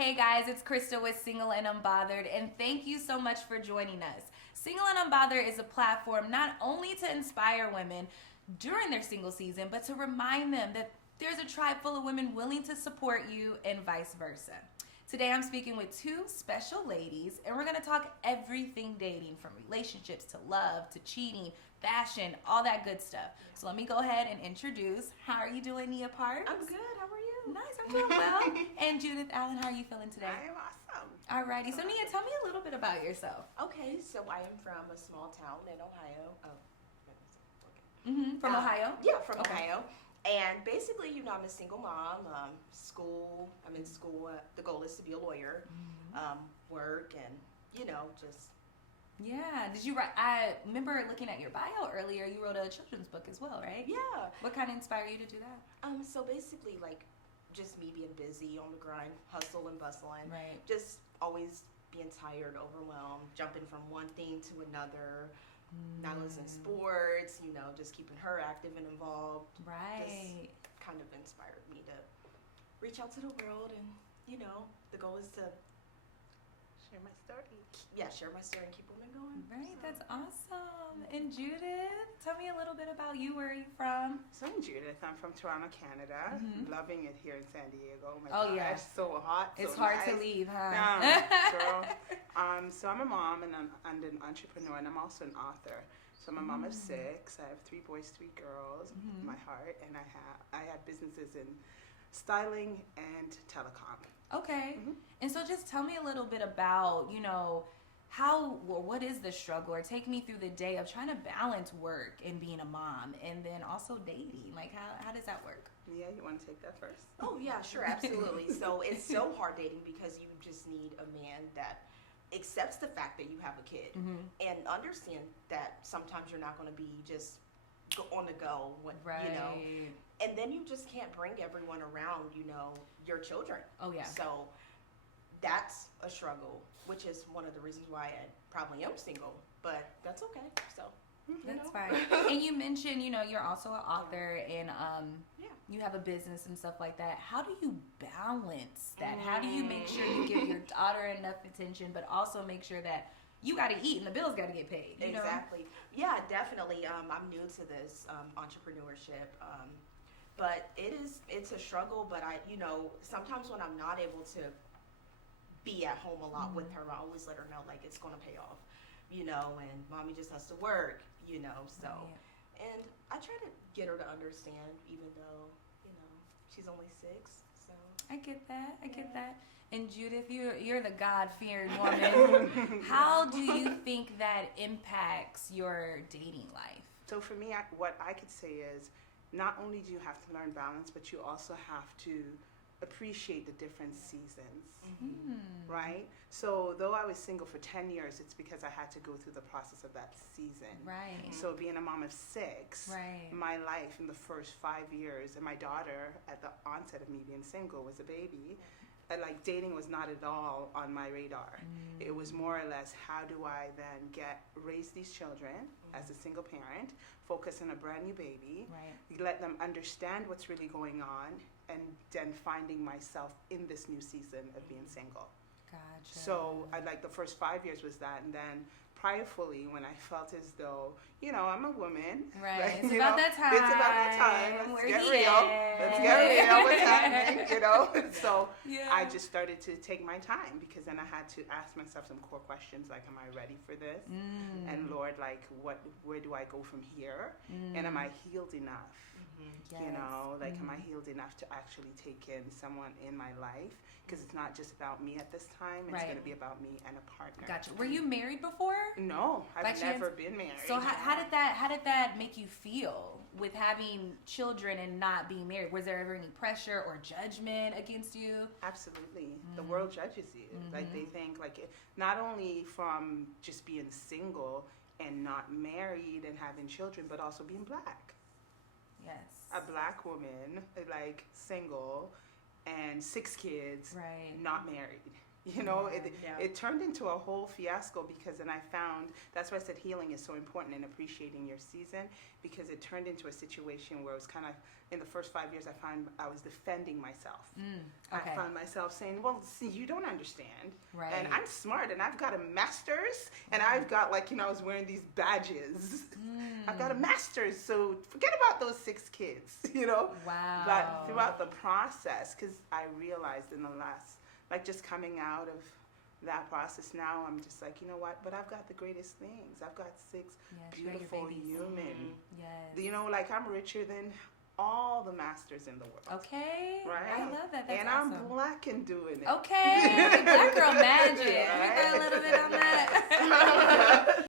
Hey guys, it's Krista with Single and Unbothered, and thank you so much for joining us. Single and Unbothered is a platform not only to inspire women during their single season, but to remind them that there's a tribe full of women willing to support you and vice versa. Today I'm speaking with two special ladies, and we're going to talk everything dating, from relationships to love to cheating, fashion, all that good stuff. So let me go ahead and introduce. How are you doing, Nia Parks? I'm good. How are you? Nice, I'm doing well. And Judith Allen, how are you feeling today? I am awesome. Alrighty, so Nia, tell me a little bit about yourself. Okay, so I am from a small town in Ohio. From Ohio? Yeah, from Okay. Ohio. And basically, I'm a single mom. I'm in school. The goal is to be a lawyer, work, and, just. Yeah. Did you write? I remember looking at your bio earlier. You wrote a children's book as well, right? Yeah. What kind of inspired you to do that? So basically, just me being busy on the grind, hustle and bustling. Right. Just always being tired, overwhelmed, jumping from one thing to another. Now I was in sports, just keeping her active and involved. Right. Just kind of inspired me to reach out to the world, and the goal is to share my story. Yeah, share my story and keep women going. Right. That's awesome. And Judith, tell me a little bit about you. Where are you from? So I'm Judith. I'm from Toronto, Canada. Loving it here in San Diego. Oh my Oh, gosh, yeah. it's so hot. It's so hard nice. to leave, huh? So I'm a mom and I'm an entrepreneur, and I'm also an author. So I'm a mom of 6. I have 3 boys, 3 girls. My heart, and I had businesses in styling and telecom. Okay. And so just tell me a little bit about, what is the struggle, or take me through the day of trying to balance work and being a mom, and then also dating. Like, how does that work? Yeah, you want to take that first? Oh, yeah, sure, absolutely. So it's so hard dating because you just need a man that accepts the fact that you have a kid and understand that sometimes you're not going to be just on the go, and then you just can't bring everyone around, your children. Oh, yeah. So that's a struggle, which is one of the reasons why I probably am single, but that's okay. So that's fine. And you mentioned, you're also an author, and you have a business and stuff like that. How do you balance that? How do you make sure you give your daughter enough attention, but also make sure that you got to eat and the bills got to get paid? Exactly. Yeah, definitely. I'm new to this entrepreneurship, but it's a struggle. But sometimes when I'm not able to be at home a lot with her, I always let her know it's going to pay off, and mommy just has to work, so. Right. And I try to get her to understand, even though, she's only 6, so. I get that. I get that. And Judith, you're the God-fearing woman. How do you think that impacts your dating life? So for me, what I could say is, not only do you have to learn balance, but you also have to appreciate the different seasons, right? So though I was single for 10 years, it's because I had to go through the process of that season. Right. So being a mom of 6, my life in the first 5 years, and my daughter at the onset of me being single was a baby, dating was not at all on my radar. It was more or less, how do I then raise these children as a single parent, focus on a brand new baby, let them understand what's really going on, and then finding myself in this new season of being single. Gotcha. So the first 5 years was that, and then pridefully, when I felt as though, I'm a woman. Right. It's about that time. It's about that time. Let's get real. Let's get real. What's happening, So I just started to take my time, because then I had to ask myself some core questions, am I ready for this? And Lord, where do I go from here? And am I healed enough? Yes. Am I healed enough to actually take in someone in my life? Because it's not just about me at this time. It's going to be about me and a partner. Gotcha. Were you married before? No, I've never been married. So how did that make you feel with having children and not being married? Was there ever any pressure or judgment against you? Absolutely. The world judges you. They think not only from just being single and not married and having children, but also being black. Yes. A black woman, single, and 6 kids, not married. You know, it turned into a whole fiasco because then I found, that's why I said healing is so important and appreciating your season, because it turned into a situation where it was kind of, in the first 5 years, I found I was defending myself. Okay. I found myself saying, well, see, you don't understand. Right. And I'm smart and I've got a master's and I've got like, I was wearing these badges. I've got a master's, so forget about those 6 kids, Wow. But throughout the process, because I realized in the last, like just coming out of that process now, I'm just like, you know what, but I've got the greatest things. I've got 6 beautiful human. Yes. Like I'm richer than all the masters in the world. Okay. Right? I love that. That's and awesome. I'm black and doing it. Okay. Black girl magic. Right? We got a little bit on that.